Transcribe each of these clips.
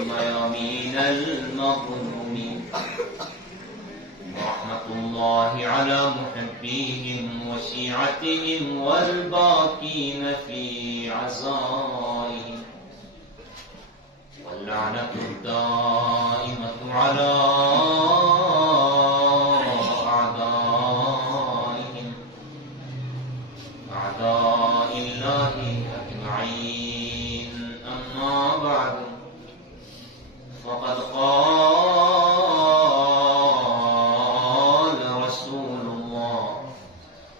ميامين المظلومين رحمة الله على محبيهم وشيعتهم والباقين في عزائهم واللعنة الدائمة على أعداء الله أجمعين. أما بعد، فقد قال رسول الله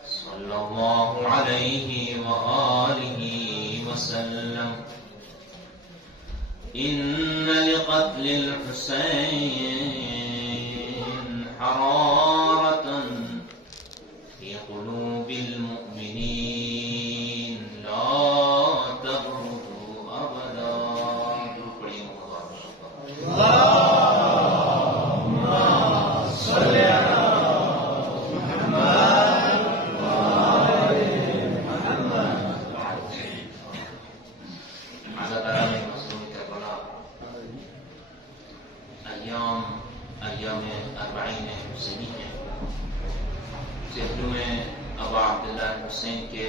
صلى الله عليه وآله وسلم: إن لقتل الحسين حرارة في قلوب المؤمنين لا تبرد أبدا. اللهم صل على محمد وآل محمد. ایام اربعین حسینی ہیں. چہلویں ابا عبداللہ حسین کے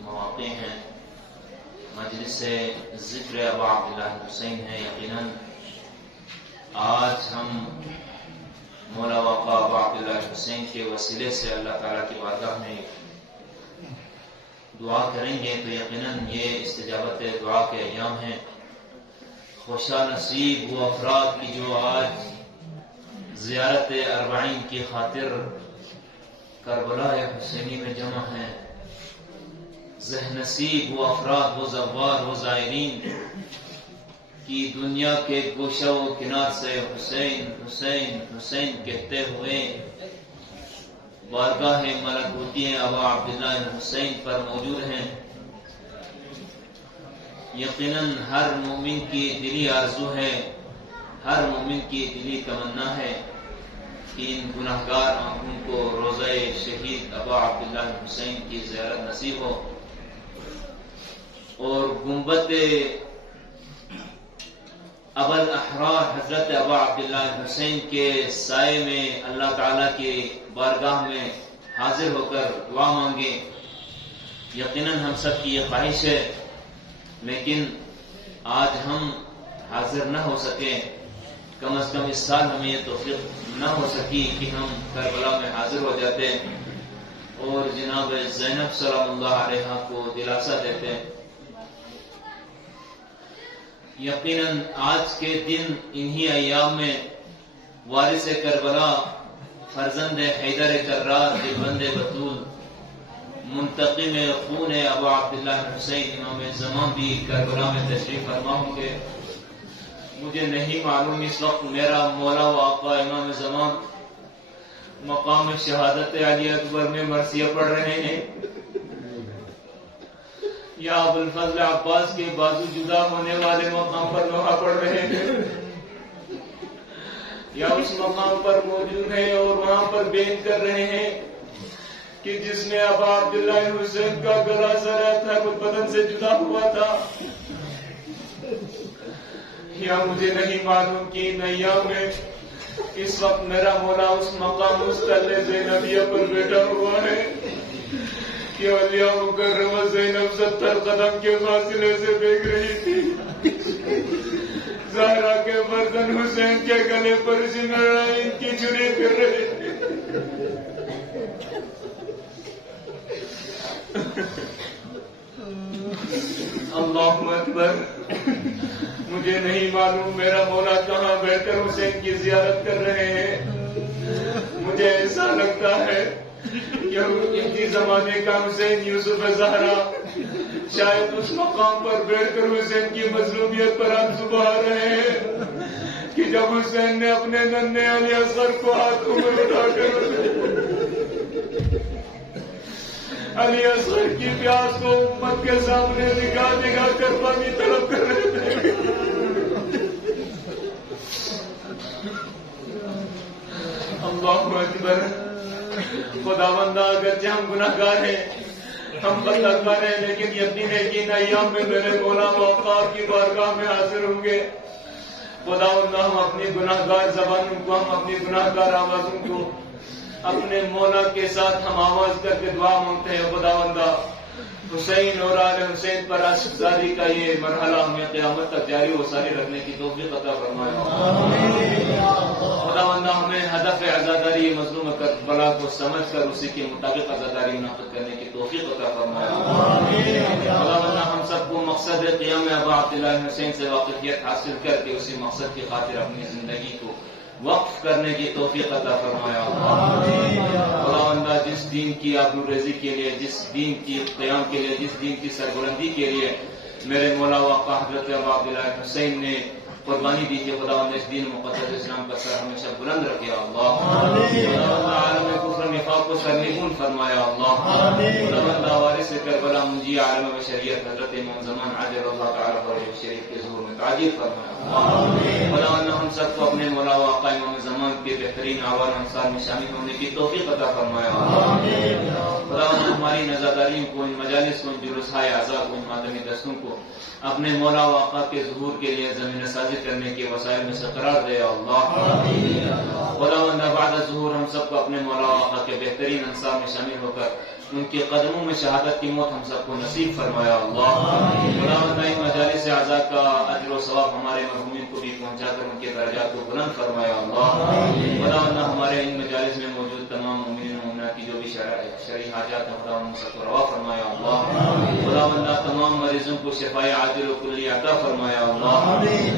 مواقع ہیں. مجلس ذکر ابا عبداللہ حسین ہے. یقیناً آج ہم مولا واقع ابا عبداللہ حسین کے وسیلے سے اللہ تعالیٰ کی بارگاہ میں دعا کریں گے تو یقیناً یہ استجابت دعا کے ایام ہیں. خوشا نصیب وہ افراد کی جو آج زیارت اربعین کی خاطر کربلا حسینی میں جمع ہیں. ذہن نصیب وہ افراد، وہ زوار، وہ زائرین کی دنیا کے گوشہ و کنار سے حسین حسین حسین کہتے ہوئے بارگاہ ملکوتی ابا عبداللہ حسین پر موجود ہیں. یقیناً ہر مومن کی دلی آرزو ہے، ہر مومن کی دلی تمنا ہے کہ ان گناہگار آنکھوں کو روزہ شہید ابا عبداللہ حسین کی زیارت نصیب ہو اور گنبد ابا الاحرار حضرت ابا عبداللہ حسین کے سائے میں اللہ تعالیٰ کی بارگاہ میں حاضر ہو کر دعا مانگے. یقیناً ہم سب کی یہ خواہش ہے، لیکن آج ہم حاضر نہ ہو سکے. کم از کم اس سال ہمیں یہ توفیق نہ ہو سکی کہ ہم کربلا میں حاضر ہو جاتے اور جناب زینب سلام اللہ علیہا کو دلاسا دیتے. یقیناً آج کے دن انہی ایام میں وارث کربلا، فرزند حیدر کرار، دلبند بطول، منتقم خون ابا عبداللہ حسین امام زمان بھی کربلا میں تشریف فرما ہوں گے. مجھے نہیں معلوم اس وقت میرا مولا و آقا امام زمان مقام شہادت علی اکبر میں مرثیہ پڑھ رہے ہیں یا ابوالفضل عباس کے بازو جدا ہونے والے مقام پر لوحہ پڑھ رہے ہیں یا اس مقام پر موجود ہیں اور وہاں پر بیان کر رہے ہیں کہ جس میں ابا عبداللہ حسین کا گلا سرا تھا وہ بدن سے جدا ہوا تھا. یا مجھے نہیں معلوم کہ ان ایام میں اس وقت میرا مولا اس مقام اس تلے زینبیہ پر بیٹھا ہوا ہے کہ اولیاء مکرمہ زینب 70 قدم کے فاصلے سے دیکھ رہی تھی. زہرا کے برتن حسین کے گلے پر ان کی چھری پھر رہی تھی. اللہ اکبر. مجھے نہیں معلوم میرا مولا کہاں بیٹھ کر حسین کی زیارت کر رہے ہیں. مجھے ایسا لگتا ہے کہ انکی زمانے کا حسین یوسف زہرا شاید اس مقام پر بیٹھ کر حسین کی مظلومیت پر آنسو بہا رہے ہیں کہ جب حسین نے اپنے ننھے علی اصغر کو ہاتھوں میں اٹھا کر علی اصغر کی پیاس کو امت کے سامنے نگاہ نگاہ کر پانی طلب کر رہے تھے. اللہ اکبر. خداوندہ اگرچہ ہم گناہگار ہیں، ہم بدکار ہیں، لیکن یقین ہے کہ ان ایام میں میرے مولا و آقا کی بارگاہ میں حاضر ہوں گے. خداوندہ ہم اپنی گناہگار زبانوں کو، ہم اپنی گناہگار آوازوں کو اپنے مولا کے ساتھ ہم آواز کر کے دعا مانگتے ہیں. خداوندہ حسین اور آل حسین پر عشق زاری کا یہ مرحلہ ہمیں قیامت تک جاری و ساری رکھنے کی توفیق عطا فرمایا. خداوندہ ہمیں ہدف عزاداری مظلوم کربلا کو سمجھ کر اسی کے مطابق عزاداری منعقد کرنے کی توفیق عطا فرمایا. خداوندہ ہم سب کو مقصد قیام ابا عبداللہ حسین سے واقفیت حاصل کر کے اسی مقصد کی خاطر اپنی زندگی کو وقف کرنے کی توفیق عطا فرمایا. خداوندہ جس دین کی آبروریزی کے لیے، جس دین کی قیام کے لیے، جس دین کی سربلندی کے لیے میرے مولا واقع حضرت ابا عبداللہ حسین نے قربانی دی کہ خداوند اس دین مقدس اسلام کا سر ہمیشہ بلند رکھے اللہ. خداوند عالم کفر نفاق کو سرنگون فرمایا اللہ. خداوند وارث کربلا منجی عالم بشریت حضرت امام زمان عجل اللہ تعالی فرج شریف کے ظہور میں تعجیل فرمایا. خداوند ہم سب کو اپنے مولا واقع امام زمان کے بہترین اعوان انصار میں شامل ہونے کی توفیق عطا فرمایا. خداوند ہماری نظاداریوں کو، ان مجالس کو، ان جلوس‌ہائے اعضاء کو، ان مادمی دستوں کو اپنے مولا واقع کے ظہور کے لیے زمین سازی کرنے کے وسائل میں سے قرار دے اللہ. خداوند بعد ظہور ہم سب کو اپنے مولا واقع کے بہترین انصار میں شامل ہو کر ان کے قدموں میں شہادت کی موت ہم سب کو نصیب فرمایا اللہ. خداوند ان مجالس اعضاء کا اجر و ثواب ہمارے مرحومین کو بھی پہنچا کر ان کے درجات کو بلند فرمایا اللہ. خداوند ہمارے ان مجالس میں موجود تمام مومنین و مومنات کی جو بھی شرعی حاجات ہیں خداوند سب کو روا فرمایا اللہ. خداوند تمام مریضوں کو شفاء عاجل و کلی عطا فرمایا اللہ.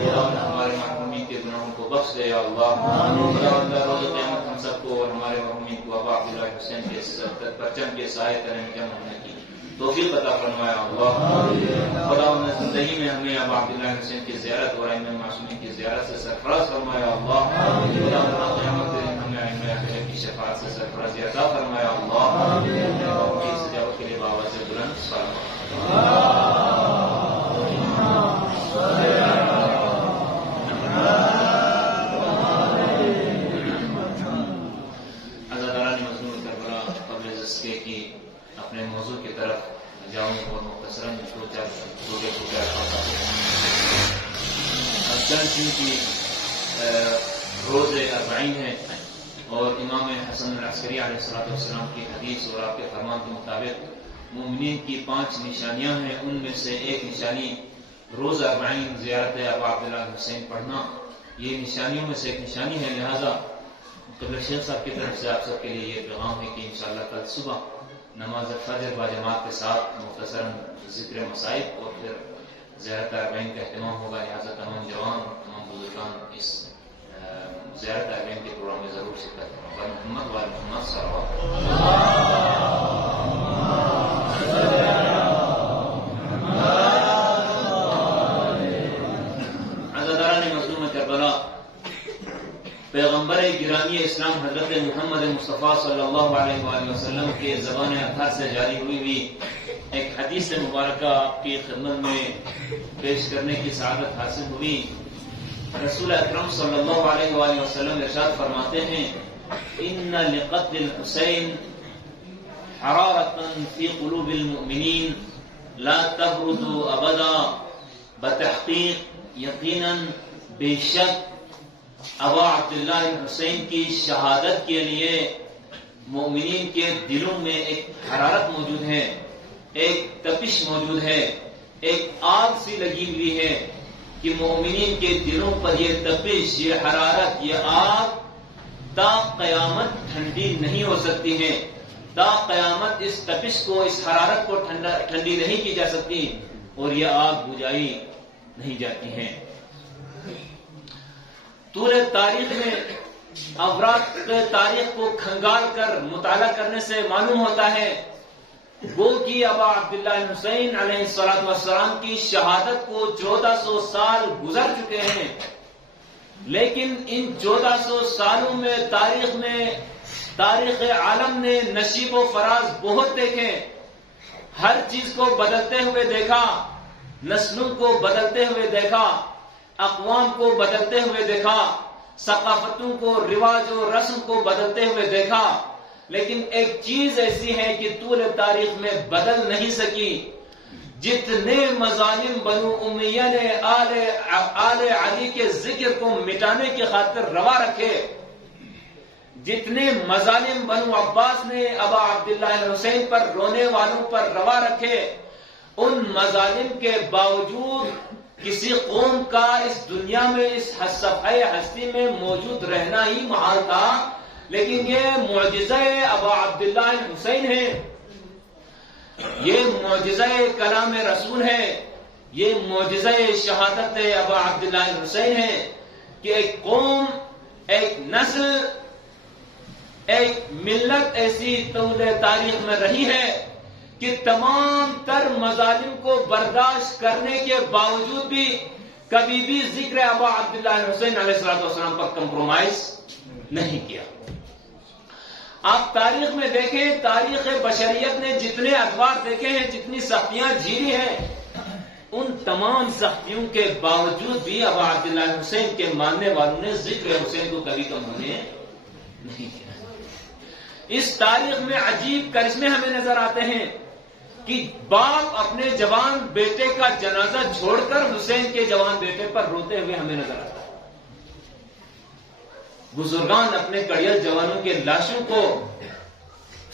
خداوند ہمارے مرحومین کے گناہوں کو بخش دے اللہ. خداوند روز قیامت ہم سب کو اور ہمارے مرحومین کو ابا عبداللہ حسین کے پرچم کے سائے تلے میں جمع ہونے کی توفیق عطا فرمایا اللہ. خداوند زندگی میں ہمیں ابا عبداللہ حسین کی زیارت اور ائمہ معصومین کی زیارت سے سرفراز فرمایا اللہ. خداوند قیامت کے دن ہمیں ائمہ اہل کی شفاعت سے سرفرازی عطا فرمایا اللہ. کی سجاوت کے لیے بابا سے بلند صلوات. اپنے موضوع کی طرف جاؤں اور مختصراً دو چار ٹوٹے ٹوٹے افغان کی روز اربعین ہے اور امام حسن العسکری علیہ السلام کی حدیث اور آپ کے فرمان کے مطابق مومنین کی 5 نشانیاں ہیں. ان میں سے ایک نشانی روز اربعین زیارت ابا عبداللہ حسین پڑھنا یہ نشانیوں میں سے ایک نشانی ہے. لہذا قبلہ شیخ صاحب کی طرف سے آپ سب کے لیے یہ پیغام ہے کہ انشاءاللہ کل صبح نماز فجر با جماعت کے ساتھ مختصراً ذکر مصائب اور پھر زیارت اربعین کا اہتمام ہوگا. لہٰذا تمام جوان اور تمام بزرگان اس زیارت اربعین کے پروگرام میں ضرور شرکت کریں. محمد وال محمد صلوات. عزاداران مظلوم کربلا، پیغمبر گرامی اسلام حضرت محمد مصطفیٰ صلی اللہ علیہ وآلہ وسلم کے زبان اطہار سے جاری ہوئی ایک حدیث مبارکہ آپ کی خدمت میں پیش کرنے کی سعادت حاصل ہوئی. رسول اکرم صلی اللہ علیہ وآلہ وسلم ارشاد فرماتے ہیں ان لقتل الحسین حرارتا فی قلوب المؤمنین لا تبرد ابدا. بتحقیق یقیناً بے شک ابا عبداللہ حسین کی شہادت کے لیے مومنین کے دلوں میں ایک حرارت موجود ہے، ایک تپش موجود ہے، ایک آگ سی لگی ہوئی ہے کہ مومنین کے دلوں پر یہ تپش، یہ حرارت، یہ آگ تا قیامت ٹھنڈی نہیں ہو سکتی ہے. تا قیامت اس تپش کو، اس حرارت کو ٹھنڈی نہیں کی جا سکتی اور یہ آگ بجھائی نہیں جاتی ہے. طول تاریخ میں اوراق تاریخ کو کھنگال کر مطالعہ کرنے سے معلوم ہوتا ہے وہ کہ ابا عبداللہ حسین علیہ السلام کی شہادت کو 1400 سال گزر چکے ہیں. لیکن ان 1400 سالوں میں تاریخ عالم نے نشیب و فراز بہت دیکھے. ہر چیز کو بدلتے ہوئے دیکھا، نسلوں کو بدلتے ہوئے دیکھا، اقوام کو بدلتے ہوئے دیکھا، ثقافتوں کو، رواج و رسم کو بدلتے ہوئے دیکھا. لیکن ایک چیز ایسی ہے کہ طول تاریخ میں بدل نہیں سکی. جتنے مظالم بنو امیہ نے آل علی کے ذکر کو مٹانے کی خاطر روا رکھے، جتنے مظالم بنو عباس نے ابا عبداللہ الحسین پر رونے والوں پر روا رکھے، ان مظالم کے باوجود کسی قوم کا اس دنیا میں اس صفحۂ ہستی میں موجود رہنا ہی محال تھا، لیکن یہ معجزہ ابا عبداللہ الحسین ہے، یہ معجزہ کلام رسول ہے، یہ معجزہ شہادت ابا عبداللہ الحسین ہے کہ ایک قوم، ایک نسل، ایک ملت ایسی طول تاریخ میں رہی ہے کہ تمام تر مظالم کو برداشت کرنے کے باوجود بھی کبھی بھی ذکر ابا عبداللہ الحسین علیہ السلام پر کمپرومائز نہیں کیا۔ آپ تاریخ میں دیکھیں، تاریخ بشریت نے جتنے ادوار دیکھے ہیں، جتنی سختیاں جھیلی ہیں، ان تمام سختیوں کے باوجود بھی ابا عبداللہ حسین کے ماننے والوں نے ذکر حسین کو کبھی کم ہونے نہیں کیا۔ اس تاریخ میں عجیب کرشمے ہمیں نظر آتے ہیں کہ باپ اپنے جوان بیٹے کا جنازہ چھوڑ کر حسین کے جوان بیٹے پر روتے ہوئے ہمیں نظر آتا ہے۔ بزرگان اپنے کڑیل جوانوں کے لاشوں کو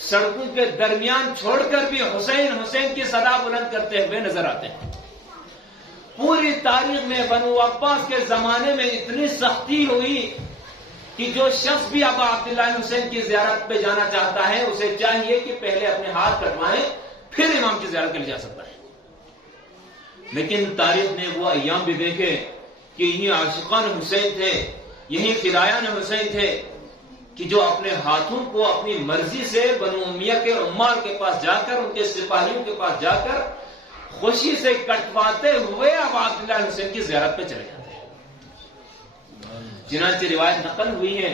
سڑکوں کے درمیان چھوڑ کر بھی حسین حسین کی صدا بلند کرتے ہوئے نظر آتے ہیں۔ پوری تاریخ میں بنو عباس کے زمانے میں اتنی سختی ہوئی کہ جو شخص بھی ابا عبداللہ حسین کی زیارت پہ جانا چاہتا ہے، اسے چاہیے کہ پہلے اپنے ہاتھ کٹوائیں، پھر امام کی زیارت کے لیے جا سکتا ہے۔ لیکن تاریخ نے وہ ایام بھی دیکھے کہ یہی عاشقان حسین تھے، یہی فدایان حسین تھے کہ جو اپنے ہاتھوں کو اپنی مرضی سے بنو امیہ کے عمال کے پاس جا کر، ان کے سپاہیوں کے پاس جا کر خوشی سے کٹواتے ہوئے ابا عبداللہ حسین کی زیارت پہ چلے جاتے ہیں۔ چنانچہ روایت نقل ہوئی ہے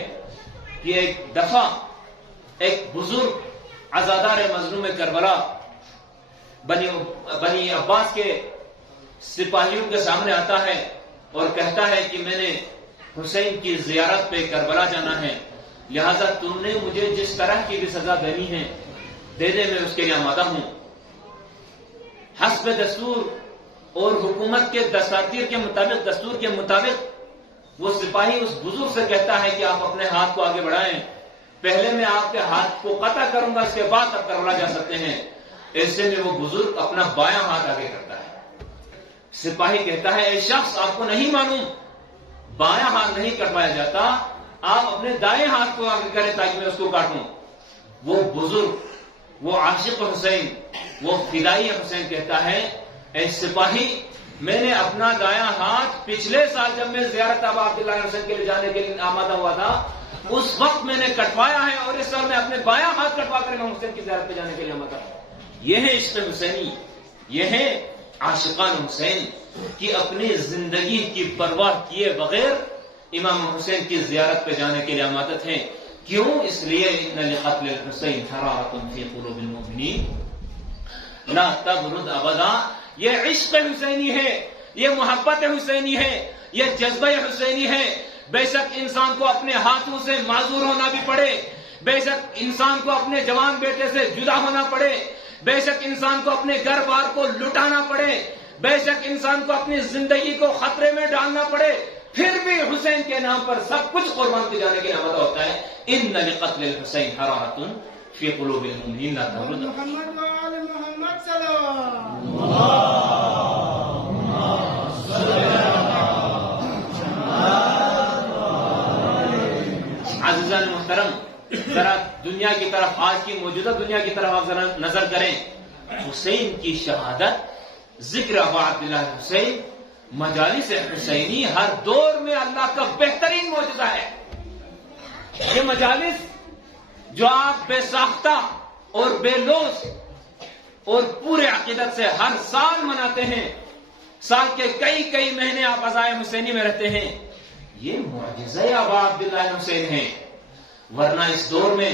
کہ ایک دفعہ ایک بزرگ عزادار مظلوم کربلا بنی عباس کے سپاہیوں کے سامنے آتا ہے اور کہتا ہے کہ میں نے حسین کی زیارت پہ کربلا جانا ہے، لہذا تم نے مجھے جس طرح کی بھی سزا دینی ہے دے دے، میں اس کے لیے آمادہ ہوں۔ حسب دستور اور حکومت کے دستور کے مطابق وہ سپاہی اس بزرگ سے کہتا ہے کہ آپ اپنے ہاتھ کو آگے بڑھائیں، پہلے میں آپ کے ہاتھ کو قطع کروں گا، اس کے بعد آپ کربلا جا سکتے ہیں۔ ایسے میں وہ بزرگ اپنا بایاں ہاتھ آگے کرتا ہے۔ سپاہی کہتا ہے اے شخص، آپ کو نہیں معلوم بایاں ہاتھ نہیں کٹوایا جاتا، آپ اپنے دائیں ہاتھ کو آگے کریں تاکہ میں اس کو کاٹوں۔ وہ بزرگ، وہ عاشق حسین، وہ فدائی حسین کہتا ہے اے سپاہی، میں نے اپنا دایاں ہاتھ پچھلے سال جب میں زیارت ابا عبداللہ حسین کے لیے جانے کے لیے آمادہ ہوا تھا اس وقت میں نے کٹوایا ہے، اور اس سال میں اپنے بایاں ہاتھ کٹوا کر امام حسین کی زیارت پہ جانے کے لیے آمادہ ہوں۔ یہ ہے عشق حسینی، یہ ہے عاشقان حسین کہ اپنی زندگی کی پرواہ کیے بغیر امام حسین کی زیارت پہ جانے کے لیے آمادت ہیں۔ کیوں؟ اس لیے ان لقتل الحسین حرارۃ فی قلوب المؤمنین لا تبرد ابدا۔ یہ عشق حسینی ہے، یہ محبت حسینی ہے، یہ جذبہ حسینی ہے۔ بے شک انسان کو اپنے ہاتھوں سے معذور ہونا بھی پڑے، بے شک انسان کو اپنے جوان بیٹے سے جدا ہونا پڑے، بے شک انسان کو اپنے گھر بار کو لٹانا پڑے، بے شک انسان کو اپنی زندگی کو خطرے میں ڈالنا پڑے، پھر بھی حسین کے نام پر سب کچھ قربان کیے جانے کے لیے آمادہ ہوتا ہے۔ ان لقتل الحسین حرارۃ فی قلوب المؤمنین لا تبرد۔ محمد وآل محمد صلوات عزیزان محترم، ذرا دنیا کی طرف، آج کی موجودہ دنیا کی طرف آپ ذرا نظر کریں۔ حسین کی شہادت، ذکر ابا عبداللہ حسین، مجالس حسینی ہر دور میں اللہ کا بہترین معجزہ ہے۔ یہ مجالس جو آپ بے ساختہ اور بے لوث اور پورے عقیدت سے ہر سال مناتے ہیں، سال کے کئی مہینے آپ عزائے حسینی میں رہتے ہیں، یہ معجزہ ابا عبداللہ حسین ہے۔ ورنہ اس دور میں،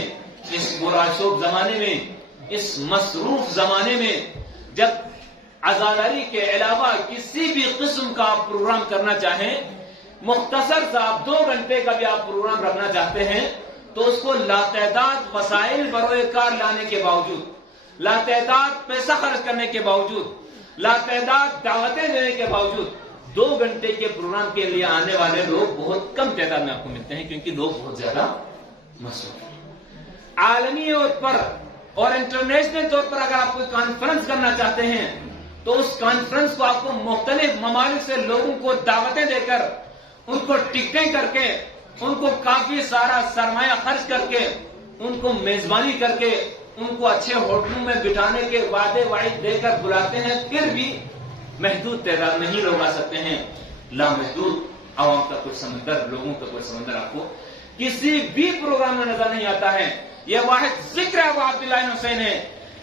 اس پرآشوب زمانے میں، اس مصروف زمانے میں، جب عزاداری کے علاوہ کسی بھی قسم کا آپ پروگرام کرنا چاہیں، مختصر سا آپ 2 گھنٹے کا بھی آپ پروگرام رکھنا چاہتے ہیں، تو اس کو لاتعداد وسائل بروئے کار لانے کے باوجود، لاتعداد پیسہ خرچ کرنے کے باوجود، لاتعداد دعوتیں دینے کے باوجود 2 گھنٹے کے پروگرام کے لیے آنے والے لوگ بہت کم تعداد میں آپ کو ملتے ہیں، کیونکہ لوگ بہت زیادہ مصروف ہیں۔ عالمی طور پر اور انٹرنیشنل طور پر اگر آپ کوئی کانفرنس کرنا چاہتے ہیں تو اس کانفرنس کو آپ کو مختلف ممالک سے لوگوں کو دعوتیں دے کر، ان کو ٹکٹیں کر کے، ان کو کافی سارا سرمایہ خرچ کر کے، ان کو میزبانی کر کے، ان کو اچھے ہوٹلوں میں بٹھانے کے وعدے وعید دے کر بلاتے ہیں، پھر بھی محدود تعداد میں ہی لوگ آ سکتے ہیں۔ لامحدود عوام کا کوئی سمندر، لوگوں کا کوئی سمندر آپ کو کسی بھی پروگرام میں نظر نہیں آتا ہے۔ یہ واحد ذکر ابو عبداللہ حسین ہے،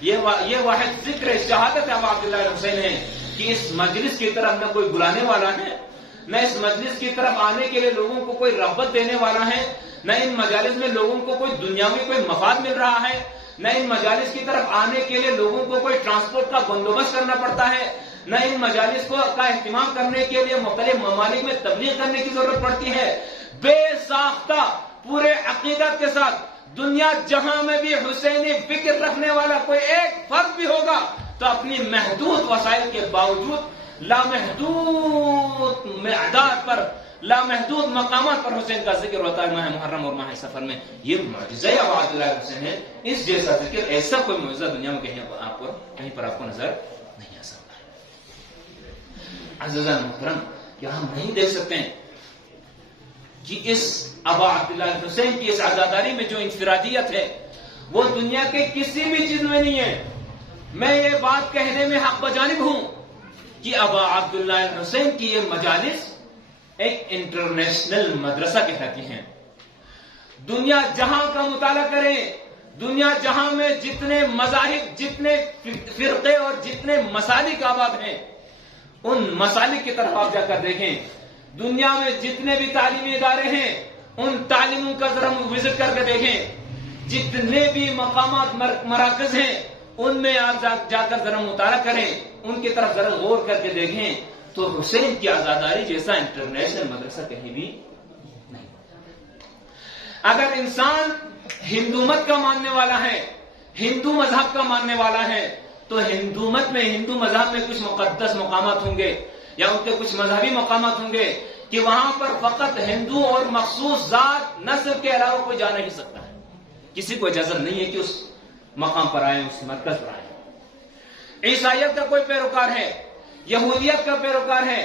یہ واحد ذکر شہادت ابو عبداللہ حسین ہے کہ اس مجلس کی طرف نہ کوئی بلانے والا ہے، نہ اس مجلس کی طرف آنے کے لیے لوگوں کو کوئی رغبت دینے والا ہے، نہ ان مجالس میں لوگوں کو کوئی دنیاوی کوئی مفاد مل رہا ہے، نہ ان مجالس کی طرف آنے کے لیے لوگوں کو کوئی ٹرانسپورٹ کا بندوبست کرنا پڑتا ہے، نہ ان مجالس کا اہتمام کرنے کے لیے مختلف ممالک میں تبلیغ کرنے کی ضرورت پڑتی ہے۔ بے ساختہ پورے عقیدت کے ساتھ دنیا جہاں میں بھی حسینی فکر رکھنے والا کوئی ایک فرد بھی ہوگا تو اپنی محدود وسائل کے باوجود لامحدود معداد پر، لامحدود مقامات پر حسین کا ذکر ہوتا ہے ماہ محرم اور ماہ سفر میں۔ یہ معجزہ ابو عبداللہ حسین ہے۔ اس جیسا ذکر، ایسا کوئی معجزہ دنیا میں کہیں پر آپ کو نظر نہیں آ سکتا۔ عزیزان محترم، کیا ہم نہیں دیکھ سکتے ہیں کہ اس ابو عبداللہ حسین کی اس عزاداری میں جو انفرادیت ہے وہ دنیا کے کسی بھی چیز میں نہیں ہے۔ میں یہ بات کہنے میں حق بجانب ہوں کہ ابو عبداللہ حسین کی یہ مجالس ایک انٹرنیشنل مدرسہ کہلاتی ہیں۔ دنیا جہاں کا مطالعہ کریں، دنیا جہاں میں جتنے مذاہب، جتنے فرقے اور جتنے مسالک آباد ہیں، ان مسالک کی طرف آپ جا کر دیکھیں۔ دنیا میں جتنے بھی تعلیمی ادارے ہیں ان تعلیموں کا ذرا وزٹ کر کے دیکھیں۔ جتنے بھی مقامات مراکز ہیں ان میں آپ جا کر ذرا مطالعہ کریں، ان کی طرف ذرا غور کر کے دیکھیں تو حسین کی عزاداری جیسا انٹرنیشنل مدرسہ کہیں بھی نہیں۔ اگر انسان ہندو مت کا ماننے والا ہے، ہندو مذہب کا ماننے والا ہے، تو ہندو مت میں، ہندو مذہب میں کچھ مقدس مقامات ہوں گے یا ان کے کچھ مذہبی مقامات ہوں گے کہ وہاں پر فقط ہندو اور مخصوص ذات نسل کے علاوہ کوئی جا نہیں سکتا ہے۔ کسی کو اجازت نہیں ہے کہ اس مقام پر آئے، اس مرکز پر آئے۔ عیسائیت کا کوئی پیروکار ہے، یہودیت کا پیروکار ہے،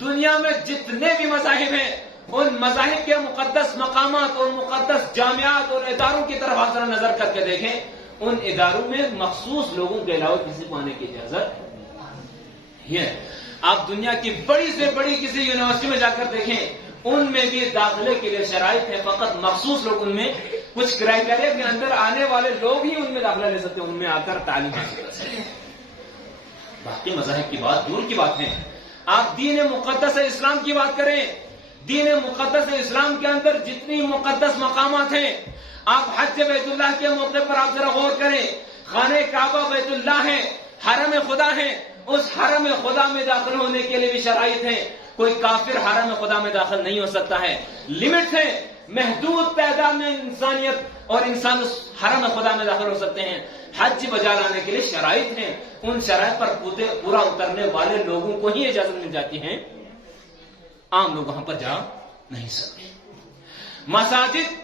دنیا میں جتنے بھی مذاہب ہیں ان مذاہب کے مقدس مقامات اور مقدس جامعات اور اداروں کی طرف آپ ذرا نظر کر کے دیکھیں، ان اداروں میں مخصوص لوگوں کے علاوہ کسی کو آنے کی اجازت ہے۔ آپ دنیا کی بڑی سے بڑی کسی یونیورسٹی میں جا کر دیکھیں، ان میں بھی داخلے کے لیے شرائط ہیں، فقط مخصوص لوگ ان میں کچھ کرائٹیریا کے اندر آنے والے لوگ ہی ان میں داخلہ لے سکتے ہیں، ان میں آ کر تعلیم حاصل کر سکتے ہیں۔ باقی مذاہب کی بات دور کی بات ہے۔ آپ دین مقدس اسلام کی بات کریں، دین مقدس اسلام کے اندر جتنی مقدس مقامات ہیں، آپ حج بیت اللہ کے موقع پر آپ ذرا غور کریں، خانہ کعبہ بیت اللہ ہے، حرم خدا ہے، اس حرم خدا میں داخل ہونے کے لیے بھی شرائط ہیں۔ کوئی کافر حرم خدا میں داخل نہیں ہو سکتا ہے، لمٹ ہے، محدود تعداد میں انسانیت اور انسان اس حرم خدا میں داخل ہو سکتے ہیں۔ حج بجا لانے کے لیے شرائط ہیں، ان شرائط پر پورا اترنے والے لوگوں کو ہی اجازت مل جاتی ہے، عام لوگ وہاں پر جا نہیں سکتے۔ مساجد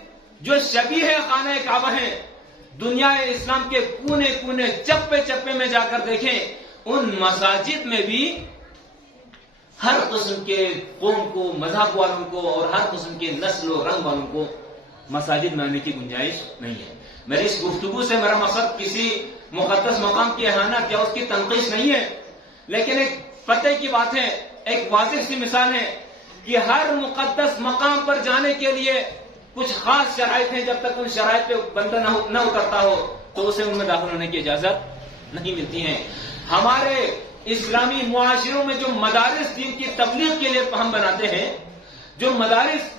جو شبیہ ہے خانہ کعبہ ہیں، دنیا اسلام کے کونے کونے چپے چپے میں جا کر دیکھیں، ان مساجد میں بھی ہر قسم کے قوم کو، مذہب والوں کو اور ہر قسم کے نسل و رنگ والوں کو مساجد میں آنے کی گنجائش نہیں ہے۔ میری اس گفتگو سے میرا مقصد کسی مقدس مقام کی اہانت یا اس کی تنقیص نہیں ہے، لیکن ایک پتہ کی بات ہے، ایک واضح سی مثال ہے کہ ہر مقدس مقام پر جانے کے لیے کچھ خاص شرائط ہیں، جب تک ان شرائط پہ بندہ نہ اترتا ہو تو اسے ان میں داخل ہونے کی اجازت نہیں ملتی ہے۔ ہمارے اسلامی معاشروں میں جو مدارس دین کی تبلیغ کے لیے ہم بناتے ہیں، جو مدارس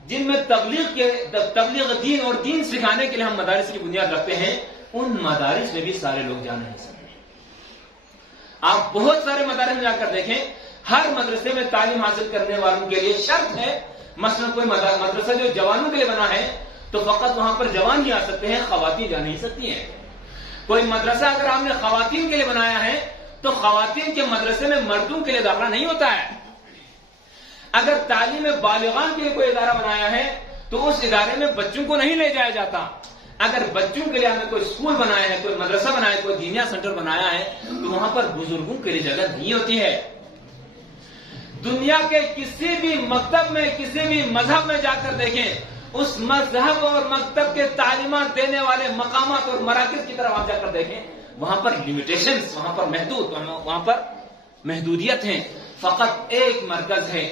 جن میں تبلیغ دین اور دین سکھانے کے لیے ہم مدارس کی بنیاد رکھتے ہیں، ان مدارس میں بھی سارے لوگ جا نہیں سکتے۔ آپ بہت سارے مدارس میں جا کر دیکھیں، ہر مدرسے میں تعلیم حاصل کرنے والوں کے لیے شرط ہے، مثلا کوئی مدرسہ جو جوانوں کے لیے بنا ہے تو فقط وہاں پر جوان ہی آ سکتے ہیں، خواتین جا نہیں سکتی ہیں۔ کوئی مدرسہ اگر آپ نے خواتین کے لیے بنایا ہے تو خواتین کے مدرسے میں مردوں کے لیے داخلہ نہیں ہوتا ہے. اگر تعلیم بالغان کے لیے کوئی ادارہ بنایا ہے تو اس ادارے میں بچوں کو نہیں لے جایا جاتا. اگر بچوں کے لیے ہم نے کوئی اسکول بنایا ہے, کوئی مدرسہ بنایا ہے, کوئی دینیا سینٹر بنایا ہے, تو وہاں پر بزرگوں کے لیے جگہ نہیں ہوتی ہے. دنیا کے کسی بھی مکتب میں, کسی بھی مذہب میں جا کر دیکھیں, اس مذہب اور مکتب کے تعلیمات دینے والے مقامات اور مراکز کی طرف آپ جا کر دیکھیں, وہاں پر لمیٹیشنز, وہاں پر محدودیت ہیں. فقط ایک مرکز ہے,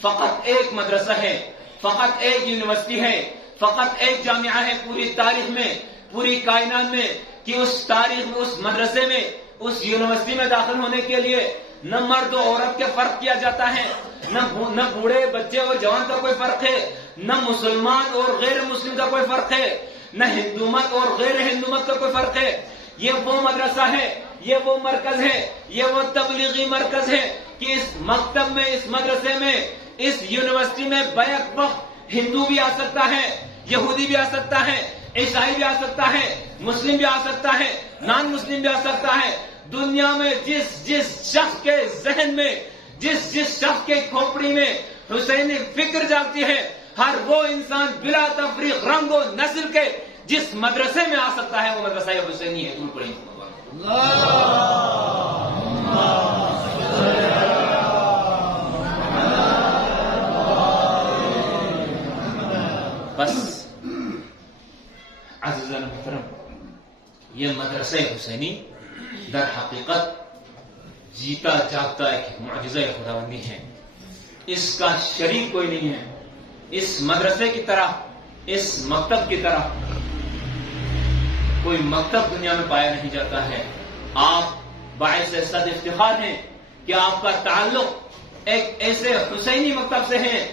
فقط ایک مدرسہ ہے, فقط ایک یونیورسٹی ہے, فقط ایک جامعہ ہے پوری تاریخ میں, پوری کائنات میں, کہ اس تاریخ میں, اس مدرسے میں, اس یونیورسٹی میں داخل ہونے کے لیے نہ مرد و عورت کے فرق کیا جاتا ہے, نہ بوڑھے بچے اور جوان کا کوئی فرق ہے, نہ مسلمان اور غیر مسلم کا کوئی فرق ہے, نہ ہندومت اور غیر ہندومت کا کوئی فرق ہے. یہ وہ مدرسہ ہے, یہ وہ مرکز ہے, یہ وہ تبلیغی مرکز ہے کہ اس مکتب میں, اس مدرسے میں, اس یونیورسٹی میں بیک وقت ہندو بھی آ سکتا ہے, یہودی بھی آ سکتا ہے, عیسائی بھی آ سکتا ہے, مسلم بھی آ سکتا ہے, نان مسلم بھی آ سکتا ہے. دنیا میں جس شخص کے ذہن میں, جس شخص کے کھوپڑی میں حسینی فکر جاگتی ہے, ہر وہ انسان بلا تفریق رنگ و نسل کے جس مدرسے میں آ سکتا ہے, وہ مدرسہ حسینی ہے. دور پڑیں بس. عزیزان محترم, یہ مدرسہ حسینی در حقیقت جیتا جاگتا ایک معجزہ خداوندی ہے. اس کا شریک کوئی نہیں ہے. اس مدرسے کی طرح, اس مکتب کی طرح کوئی مکتب دنیا میں پایا نہیں جاتا ہے. آپ باعث صد افتخار ہیں کہ آپ کا تعلق ایک ایسے حسینی مکتب سے ہے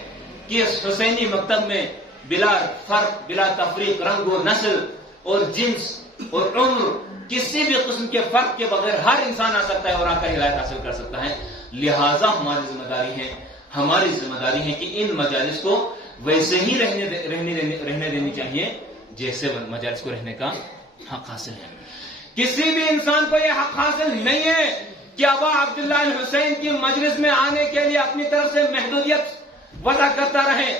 کہ اس حسینی مکتب میں بلا فرق, بلا تفریق رنگ و نسل اور جنس اور عمر, کسی بھی قسم کے فرق کے بغیر ہر انسان آ سکتا ہے اور آ کر ہدایت حاصل کر سکتا ہے. لہذا ہماری ذمہ داری ہے کہ ان مجالس کو ویسے ہی رہنے دینی چاہیے جیسے مجالس کو رہنے کا حق حاصل ہے. کسی بھی انسان کو یہ حق حاصل نہیں ہے کہ ابا عبداللہ الحسین کی مجلس میں آنے کے لیے اپنی طرف سے محدودیت وضع کرتا رہے.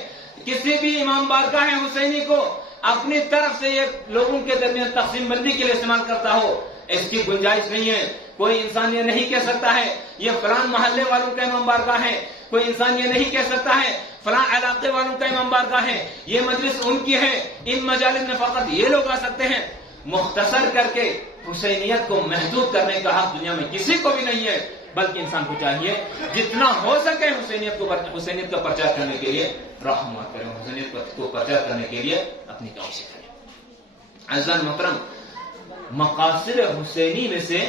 کسی بھی امام بارگاہ حسینی کو اپنی طرف سے یہ لوگوں کے درمیان تقسیم بندی کے لیے استعمال کرتا ہو, اس کی گنجائش نہیں ہے. کوئی انسان یہ نہیں کہہ سکتا ہے یہ فلان محلے والوں کا امام بارگاہ ہے, کوئی انسان یہ نہیں کہہ سکتا ہے فلاں علاقے والوں کا امام بارگاہ ہے, یہ مجلس ان کی ہے, ان مجالس میں فقط یہ لوگ آ سکتے ہیں. مختصر کر کے حسینیت کو محدود کرنے کا حق دنیا میں کسی کو بھی نہیں ہے, بلکہ انسان کو چاہیے جتنا ہو سکے حسینیت کا پرچار کرنے کے لیے رحمت کریں, حسینیت کو پرچار کرنے کے لیے اپنی کوشش کریں. عزیزان محترم, مقاصد حسینی میں سے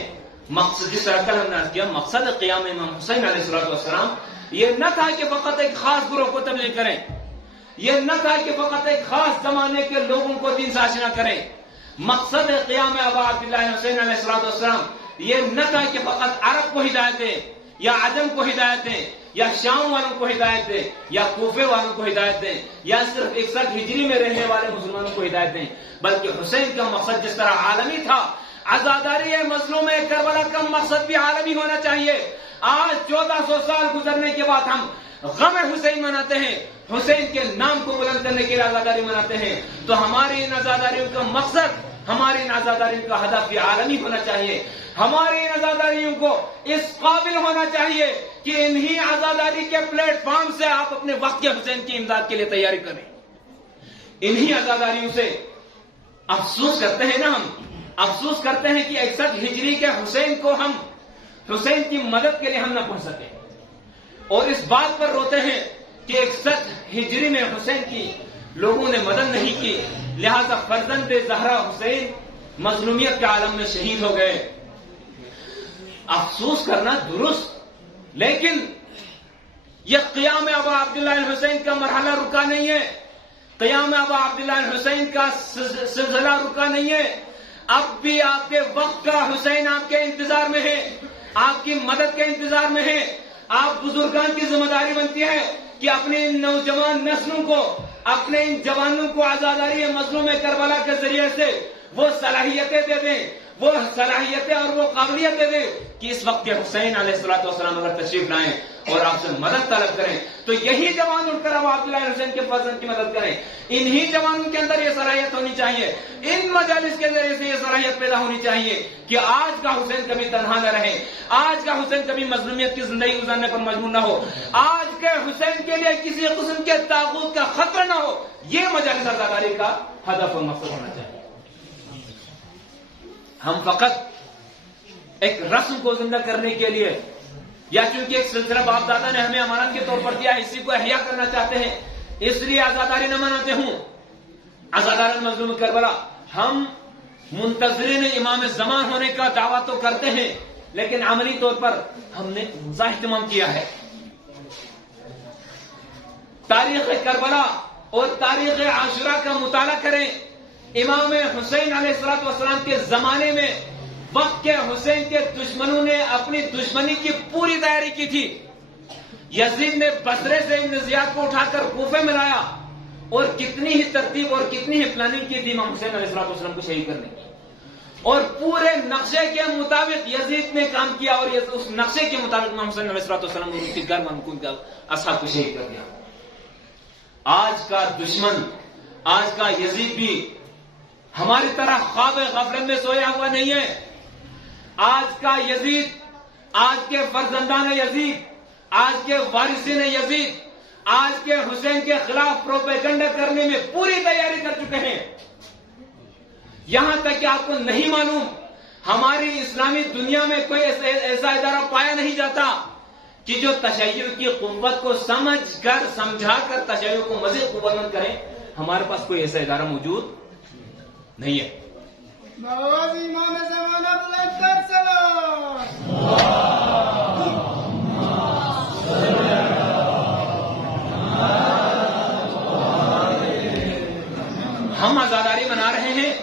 مقصد, جس طرح کل ہم نے عرض کیا, مقصد قیام امام حسین علیہ السلام یہ نہ تھا کہ فقط ایک خاص گروہ کو تبلیغ کریں, یہ نہ تھا کہ فقط ایک خاص زمانے کے لوگوں کو دین سے آشنا کریں. مقصد قیام ابا عبداللہ حسین علیہ السلام یہ نہ تھا کہ فقط عرب کو ہدایت دیں, یا عجم کو ہدایت دیں, یا شام والوں کو ہدایت دیں, یا کوفے والوں کو ہدایت دیں, یا صرف 61 ہجری میں رہنے والے مسلمانوں کو ہدایت دیں, بلکہ حسین کا مقصد جس طرح عالمی تھا, عزاداری مظلوم کربلا کا مقصد بھی عالمی ہونا چاہیے. آج 1400 سال گزرنے کے بعد ہم غم حسین مناتے ہیں, حسین کے نام کو بلند کرنے کے لیے عزاداری مناتے ہیں, تو ہماری ان عزاداریوں کا مقصد, ہماری ان عزاداریوں کا ہدف بھی عالمی ہونا چاہیے. ہماری ان عزاداریوں کو اس قابل ہونا چاہیے کہ انہی عزاداری کے پلیٹ فارم سے آپ اپنے وقت کے حسین کی امداد کے لیے تیاری کریں. انہی عزاداریوں سے افسوس کرتے ہیں نا, ہم افسوس کرتے ہیں کہ 61 ہجری کے حسین کو ہم, حسین کی مدد کے لیے ہم نہ پہنچ سکے, اور اس بات پر روتے ہیں کہ 61 ہجری میں حسین کی لوگوں نے مدد نہیں کی, لہذا فرزند زہرا حسین مظلومیت کے عالم میں شہید ہو گئے. افسوس کرنا درست, لیکن یہ قیام ابا عبداللہ الحسین کا مرحلہ رکا نہیں ہے, قیام ابا عبداللہ الحسین کا سلسلہ رکا نہیں ہے. اب بھی آپ کے وقت کا حسین آپ کے انتظار میں ہے, آپ کی مدد کے انتظار میں ہے. آپ بزرگان کی ذمہ داری بنتی ہے کہ اپنے ان نوجوان نسلوں کو, اپنے ان جوانوں کو عزاداری مظلوم کربلا کے ذریعے سے وہ صلاحیتیں دے دیں, وہ صلاحیتیں اور وہ قابلیتیں دیں کہ اس وقت کے حسین علیہ السلام اگر تشریف لائیں اور آپ سے مدد طلب کریں تو یہی جوان اٹھ کر اب عبداللہ حسین کے فرزند کی مدد کریں. انہی جوانوں کے اندر یہ صلاحیت ہونی چاہیے, ان مجالس کے ذریعے سے یہ صلاحیت پیدا ہونی چاہیے کہ آج کا حسین کبھی تنہا نہ رہے, آج کا حسین کبھی مظلومیت کی زندگی گزارنے پر مجبور نہ ہو, آج کے حسین کے لیے کسی قسم کے طاغوت کا خطرہ نہ ہو. یہ مجالس عزاداری کا ہدف اور مقصد ہونا چاہیے. ہم فقط ایک رسم کو زندہ کرنے کے لیے یا چونکہ ایک سلسلہ باپ دادا نے ہمیں امانت کے طور پر دیا, اسی کو احیا کرنا چاہتے ہیں اس لیے عزاداری نہ مناتے ہوں. عزادار المظلوم کربلا, ہم منتظرین امام زمان ہونے کا دعویٰ تو کرتے ہیں لیکن عملی طور پر ہم نے اہتمام کیا ہے. تاریخ کربلا اور تاریخ عاشورہ کا مطالعہ کریں. امام حسین علیہ السلام کے زمانے میں وقت کے حسین کے دشمنوں نے اپنی دشمنی کی پوری تیاری کی تھی. یزید نے بصرے سے ابن زیاد کو اٹھا کر کوفے میں لایا اور کتنی ہی ترتیب اور کتنی ہی پلاننگ کی تھی امام حسین علیہ السلام کو شہید کرنے کی, اور پورے نقشے کے مطابق یزید نے کام کیا اور اس نقشے کے مطابق امام حسین علیہ السلام نے ان کے گھر میں ان کا اصحاب کو شہید کر دیا. آج کا دشمن, آج کا یزید بھی ہماری طرح خواب غفلت میں سویا ہوا نہیں ہے. آج کا یزید, آج کے فرزندان یزید, آج کے وارثین یزید, آج کے حسین کے خلاف پروپیگنڈا کرنے میں پوری تیاری کر چکے ہیں. یہاں تک کہ آپ کو نہیں معلوم, ہماری اسلامی دنیا میں کوئی ایسا ادارہ پایا نہیں جاتا کہ جو تشیع کی قوت کو سمجھ کر سمجھا کر تشیع کو مزید قوتمند کریں. ہمارے پاس کوئی ایسا ادارہ موجود نہیں ہے. باواز امام زمانہ بلند کر سلام. ہم عزاداری منا رہے ہیں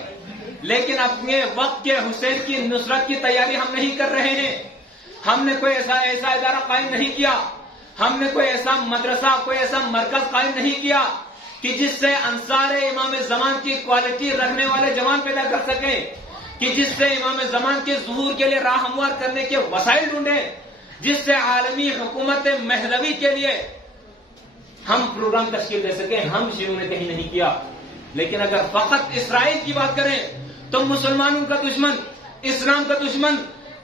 لیکن اپنے وقت کے حسین کی نصرت کی تیاری ہم نہیں کر رہے ہیں. ہم نے کوئی ایسا ادارہ قائم نہیں کیا, ہم نے کوئی ایسا مدرسہ, کوئی ایسا مرکز قائم نہیں کیا کہ جس سے انصار امام زمان کی کوالٹی رکھنے والے جوان پیدا کر سکیں, کہ جس سے امام زمان کے ظہور کے لیے راہ ہموار کرنے کے وسائل ڈھونڈیں, جس سے عالمی حکومت مہدوی کے لیے ہم پروگرام تشکیل دے سکیں. ہم شروع میں کہیں نہیں کیا. لیکن اگر فقط اسرائیل کی بات کریں تو مسلمانوں کا دشمن, اسلام کا دشمن,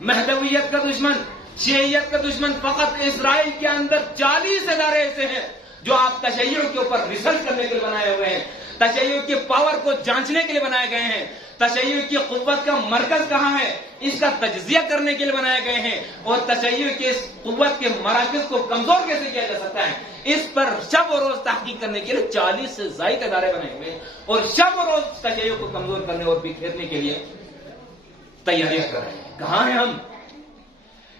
مہدویت کا دشمن, شیعیت کا دشمن فقط اسرائیل کے اندر 40 ادارے ایسے ہیں جو آپ تشیع کے اوپر ریسرچ کرنے کے لیے بنائے ہوئے ہیں, تشیع کی پاور کو جانچنے کے لیے بنائے گئے ہیں, تشیع کی قوت کا مرکز کہاں ہے اس کا تجزیہ کرنے کے لیے بنائے گئے ہیں, اور تشیع کی اس قوت کے مراکز کو کمزور کیسے کیا جا سکتا ہے اس پر شب و روز تحقیق کرنے کے لیے 40 سے زائد ادارے بنے ہوئے ہیں, اور شب و روز تشیع کو کمزور کرنے اور بکھیرنے کے لیے تیاریاں کر رہے ہیں. کہاں ہیں ہم؟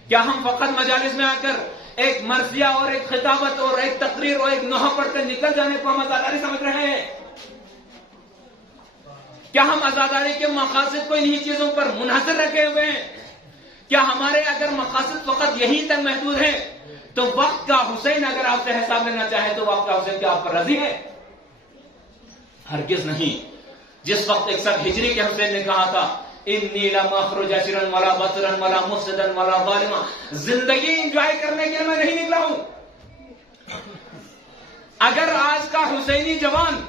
کیا ہم فقط مجالس میں آ کر ایک مرثیہ اور ایک خطابت اور ایک تقریر اور ایک نوحہ پڑھ کر نکل جانے کو ہم عزاداری سمجھ رہے ہیں؟ کیا ہم عزاداری کے مقاصد کو انہی چیزوں پر منحصر رکھے ہوئے ہیں؟ کیا ہمارے اگر مقاصد فقط یہی تک محدود ہیں تو وقت کا حسین اگر آپ سے حساب لینا چاہے تو وقت کا حسین کیا آپ پر راضی ہے؟ ہرگز نہیں. جس وقت 61 ہجری کے حسین نے کہا تھا انی لم اخرج اشرا ولا بطرا ولا مفسدا ولا ظالما, زندگی انجوائے کرنے کے لیے میں نہیں نکلا ہوں. اگر آج کا حسینی جوان,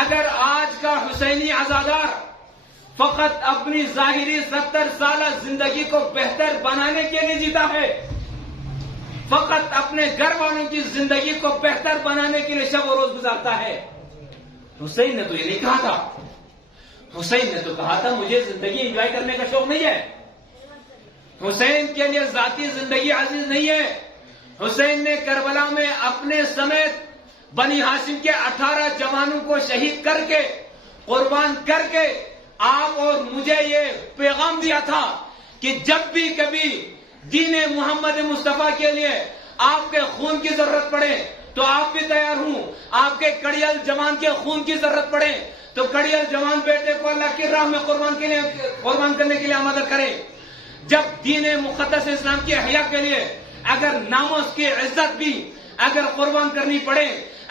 اگر آج کا حسینی عزادار فقط اپنی ظاہری 70 سالہ زندگی کو بہتر بنانے کے لیے جیتا ہے, فقط اپنے گھر والوں کی زندگی کو بہتر بنانے کے لیے شب و روز گزارتا ہے, حسین نے تو یہ نہیں کہا تھا. حسین نے تو کہا تھا مجھے زندگی انجوائے کرنے کا شوق نہیں ہے. حسین کے لیے ذاتی زندگی عزیز نہیں ہے. حسین نے کربلا میں اپنے سمیت بنی ہاشم کے 18 جوانوں کو شہید کر کے, قربان کر کے آپ اور مجھے یہ پیغام دیا تھا کہ جب بھی کبھی دین محمد مصطفیٰ کے لیے آپ کے خون کی ضرورت پڑے تو آپ بھی تیار ہوں. آپ کے کڑیل جوان کے خون کی ضرورت پڑے تو کڑیل جوان بیٹے کو اللہ کی راہ میں قربان کرنے کے لیے آمادہ کریں. جب دین مقدس اسلام کی حیا کے لیے اگر ناموس کی عزت بھی اگر قربان کرنی پڑے,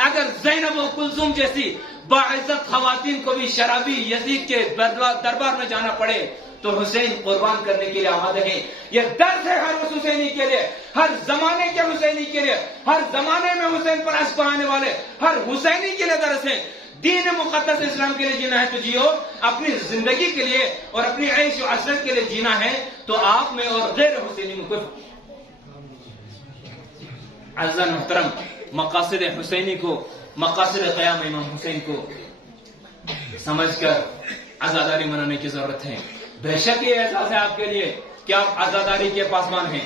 اگر زینب و کلثوم جیسی باعزت خواتین کو بھی شرابی یزید کے دربار میں جانا پڑے تو حسین قربان کرنے کے لیے آمادہ ہیں. یہ درد ہے ہر اس حسینی کے لیے، ہر زمانے کے حسینی کے لیے، ہر زمانے میں حسین پر عشق بہانے والے ہر حسینی کے لیے درد ہے. دین مقدس اسلام کے لیے جینا ہے تو جیو، اپنی زندگی کے لیے اور اپنی عیش و عشرت کے لیے جینا ہے تو آپ میں اور غیر حسینی میں کوئی. عزیزان محترم، مقاصد حسینی کو، مقاصد قیام امام حسین کو سمجھ کر عزاداری منانے کی ضرورت ہے. بے شک یہ احساس ہے آپ کے لیے کہ آپ عزاداری کے پاسبان ہیں.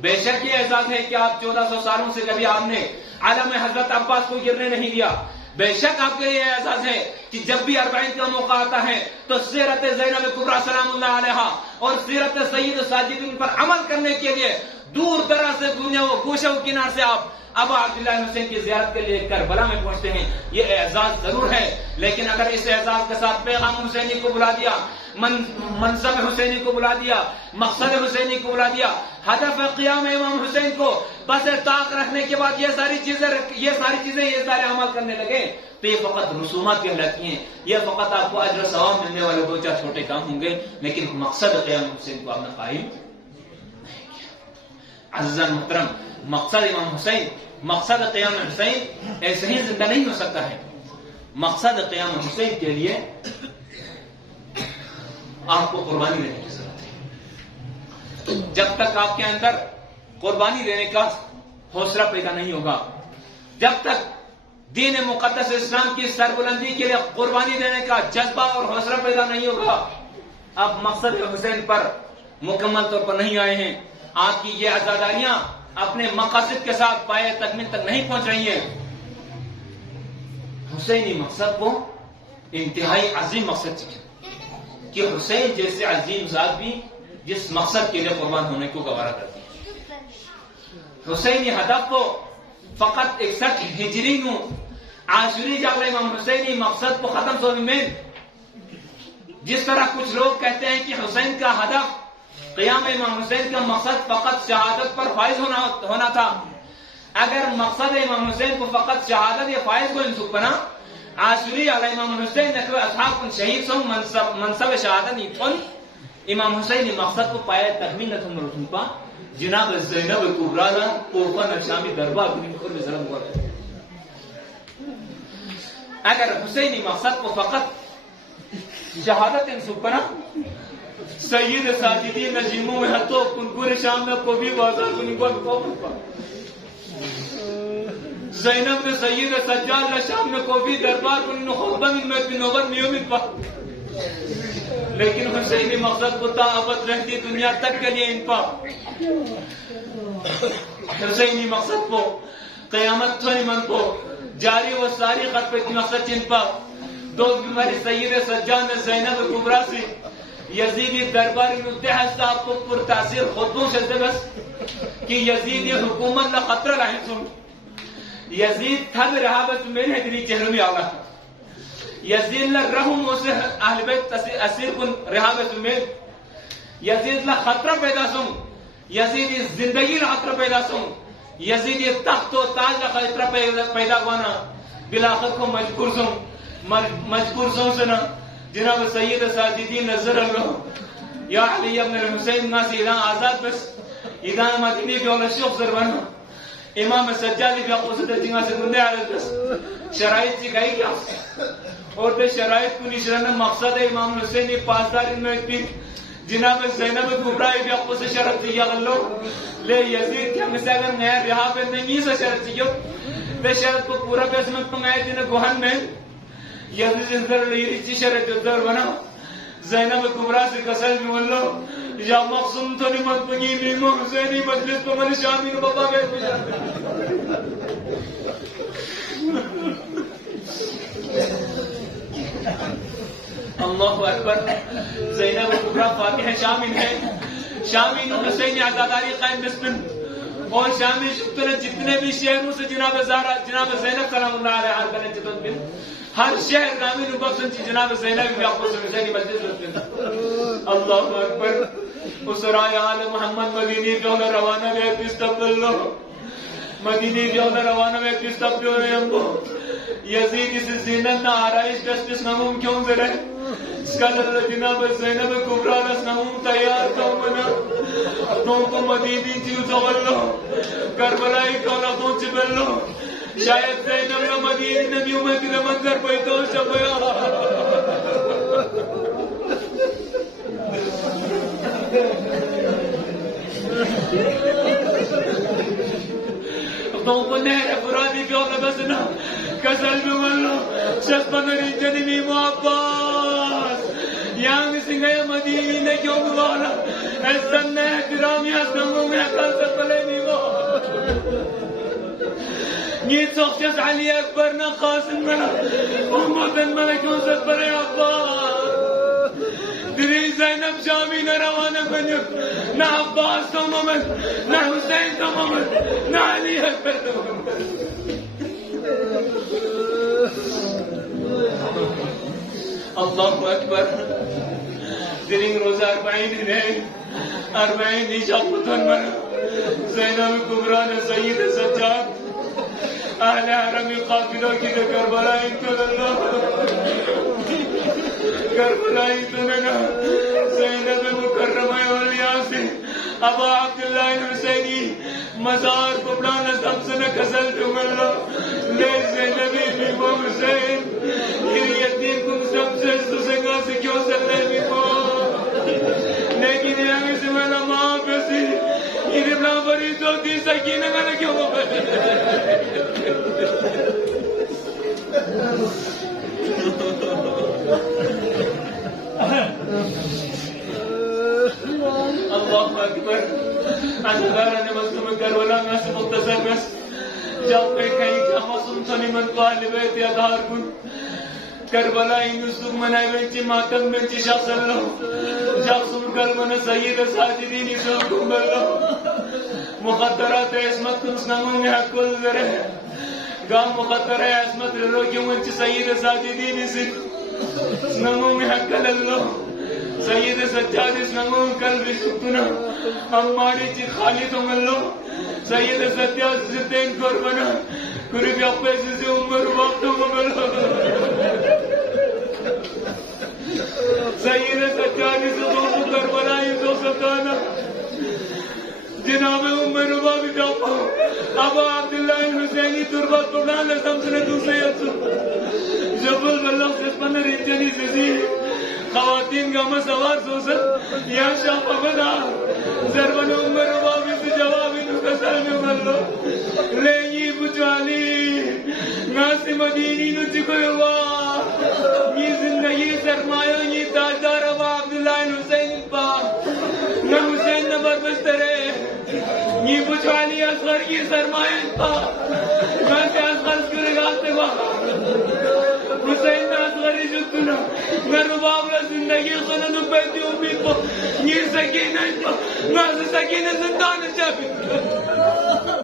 بے شک یہ احساس ہے کہ آپ 1400 سالوں سے کبھی آپ نے عالم حضرت عباس کو گرنے نہیں دیا. بے شک آپ کے لیے احساس ہے کہ جب بھی اربعین کا موقع آتا ہے تو سیرت زینب کبریٰ سلام اللہ علیہا اور سیرت سید ساجدین پر عمل کرنے کے لیے دور دراز سے دنیا و گوشہ و کنار سے آپ ابا عبداللہ حسین کی زیارت کے لیے کربلا میں پہنچتے ہیں. یہ اعزاز ضرور ہے، لیکن اگر اس اعزاز کے ساتھ پیغام حسینی کو بلا دیا، منصب حسینی کو بلا دیا، مقصد حسینی کو بلا دیا، ہدف قیام امام حسین کو بس طاق رکھنے کے بعد یہ ساری چیزیں عمل کرنے لگے تو یہ فقط رسومات کہلاتی ہیں. یہ فقط آپ کو اجر و ثواب ملنے والے 2-4 چھوٹے کام ہوں گے، لیکن مقصد قیام حسین کو آپ نے قائم نہیں کیا. عزیزان محترم، مقصد امام حسین، مقصد قیام حسین ایسے ہی زندہ نہیں ہو سکتا ہے. مقصد قیام حسین کے لیے آپ کو قربانی دینے کی ضرورت ہے. جب تک آپ کے اندر قربانی دینے کا حوصلہ پیدا نہیں ہوگا، جب تک دین مقدس اسلام کی سربلندی کے لیے قربانی دینے کا جذبہ اور حوصلہ پیدا نہیں ہوگا، آپ مقصد حسین پر مکمل طور پر نہیں آئے ہیں. آپ کی یہ عزاداریاں اپنے مقاصد کے ساتھ پائے تکمیل تک نہیں پہنچ رہی ہیں. حسینی مقصد کو انتہائی عظیم مقصد کہ حسین جیسے عظیم ذات بھی جس مقصد کے لیے قربان ہونے کو گوارا کرتی ہے. حسینی ہدف کو فقط 61 ہجری نو عاشوری جاگلے امام حسینی مقصد کو ختم سو میں جس طرح کچھ لوگ کہتے ہیں کہ حسین کا ہدف قیام امام حسین کا مقصد فقط شہادت پر فائز ہونا تھا. اگر مقصد امام حسین کو فقط شہادت یا فائز کو انسوک بنا عاشوری علی امام حسین نکو اصحاب کن شہید سن منصب شہادت نیتون امام حسین مقصد کو پائے تکمیل نتون رسول پا جناب زینب کبریٰ کوفہ نشامی دربار کنی مخور میں ظلم ہوا ہے. اگر حسینی مقصد کو فقط شہادت انسوک بنا سید ساجدین نجیموں میں حتو کنکور شام میں کو بھی بازار کنی کو پا زینب نے سید سجاد نے شام میں کو بھی دربار کنی خطبہ میں نوبت میومت پا. لیکن حسینی مقصد کو تا ابد رہتی دنیا تک کے لیے ان پا حسینی مقصد کو قیامت تھوڑی من کو جاری و ساری خط پہ مقصد چن پا. دو بیماری سید سجاد نے زینب کبریٰ سے یزیدی درباری متحد صاحب کو پر تاثیر خطبوں سے بس کہ یزید یہ حکومت نہ خطرہ رہے سن یزید تھب رہا بس میں نے دلی چہروں میں آگا یزید نہ رحم اسے اہل بیت اسیر کن رہا بس میں یزید نہ خطرہ پیدا سن یزید یہ زندگی نہ خطرہ پیدا سن یزید یہ تخت و تاج نہ خطرہ پیدا گوانا بلاخر کو مجبور سن سے نہ جناب سید ساجدین نظر اللہ یا علی ابن الحسین ناسی ادان آزاد بس ادان مدینی بھی اولا شوق ضربانا امام سجادی بھی اقوصد جنگا سے گندے عالت بس شرائط سی گئی کیا اور دے شرائط کو نشرنا مقصد ہے امام حسینی پاسدار ان میں اتنی جناب زینب کبریٰ بھی اقوصد شرط دیا غلو لے یزید کیا مثل اگر نیا رہا پہ نہیں سا شرط چیو دے شرط کو پورا بیسمت پنگائے دینا گوہن میں یزید اندر لیری چی شرط در بنا زینب کبریٰ سے قسل بھی ملو یا مقصوم تو نمت پنگی نیمو حسینی مجلس پہ من شامین بابا بیت بشار اللہ اکبر. زینب کبریٰ فاتح شامین ہے شامین حسینی عزاداری قائم بسپن اور شامین شکتر جتنے بھی شہروں سے جناب زینب سلام اللہ علیہ حال کرنے چطور بن ہر شہر نامی نبخشن چی جناب زینب بھی آپ سے حسینی مجلس بسپن. اللہ اکبر. اس رائے آل محمد مدینی جو روانہ گئے بستقبل لو مدینی جونا روانہ میں کس تب جو ہے ہم کو یزید اس زینت نہ آرائش دستس نموم کیوں ذرے اسکال جناب زینب کبرا نس نموم تیار کامنا تم کو مدینی چیو زغلو کربلائی کولا پونچ بلو شاید زینب نہ مدینی نبیوں میں کہ منظر پیتو شبیا تم کو نہر فرادی کیوں لبسنا کسل بملو شسپن رجنی نیمو عباس یانگ سنگھے مدینی نے کیوں بوالا ایسن نے احترامی اسنمو میں اکل سپلے نیمو نیت سوخشس علی اکبر نا قاسم منا امتن منا کیوں سپلے عباس دری زینب شامی نہ روانہ بنیو نہ عباس تو محمد نہ حسین تو محمد نہ علی اکبر تو محمد اللہ اکبر دلنگ روزہ اربعین نیشا پتن منا زینب کبران سید سجاد اہل حرم قافلوں کی تو کربلائی تو اللہ کربلائی تو نگا زینب مکرمہ اولیاء سے ابا عبداللہ حسینی مزار کبران سمسن کسل تم اللہ لے زینبی بیمو حسین یہ یتیم کم سمسن سسنگا سے کیوں سلے بیمو لیکن یہ سے میں ماں پیسی یہ ابنا بری تو دی سکینہ میں نے کیوں اللہ اکبر ازداران مظلوم کربلا میں سے مختصر بس جب پہ کہیں کیا مصوم سنی من کو آل بیت ادھار کن کربلا انسوک منائی بنچی ماتم بنچی شخص اللہ جب سن کلمن سید ساجدین اسو کمبر اللہ مخدرات عصمت کنس نمون میں حق کل ذرے گام مخدر ہے عصمت روکیوں منچی سید ساجدین اسو نمون میں حق کل اللہ سید سجاد اس نمون کل بھی سکتنا ہماری چی خالی تو ملو سید سجاد زدین قربنا کری بھی اپنے سے عمر وقت ملو سید سجاد اس دوست کربلائی تو ستانا جناب عمر بھی جاپا ابا عبداللہ حسینی تربت پڑھانا سمسنے دوسرے اچھو جبل بلغ سسپن رنجنی سسی خواتین کا مسوار سوسر یا شاہ پمدہ زربن عمر بابی سے جوابی نو کسل میں ملو لینی بچوالی ناسی مدینی نو چکوئی ہوا یہ زندگی سرمایہ یہ تاجدار ابا عبداللہ حسین پا نہ حسین نبر بسترے یہ بچوالی اصغر کی سرمایہ پا ناسی اصغر کی رگاتے با حسین اصغری جتنا میں رباب لا زندگی خننو پیتی امید پا یہ سکینہ پا ناسی سکینہ زندان چاپی